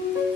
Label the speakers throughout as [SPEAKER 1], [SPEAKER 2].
[SPEAKER 1] Thank you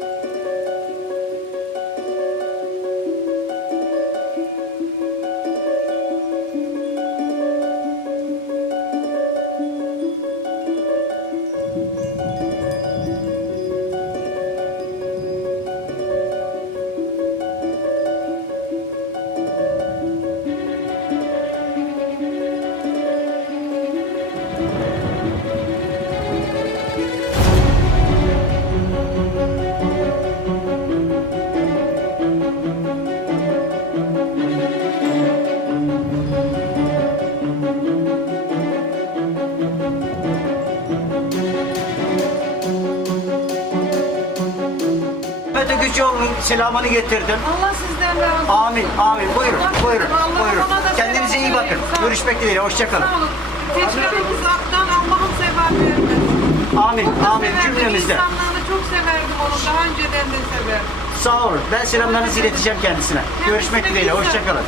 [SPEAKER 1] Mehmet Öküzcüoğlu'nun selamını getirdim.
[SPEAKER 2] Allah sizden razı olsun.
[SPEAKER 1] Amin, amin. Buyurun, buyurun, buyurun. Kendinize iyi bakın.
[SPEAKER 2] olun.
[SPEAKER 1] Görüşmek dileğiyle, hoşçakalın.
[SPEAKER 2] Sağ olun. Teşkilatımızdan Allah'ım sever vermesin.
[SPEAKER 1] Amin, amin cümlemizde.
[SPEAKER 2] İnsanlarını çok severdim onu. Daha önceden de severdim.
[SPEAKER 1] Sağ olun. Ben selamlarınızı ileteceğim kendisine. Görüşmek dileğiyle, hoşçakalın.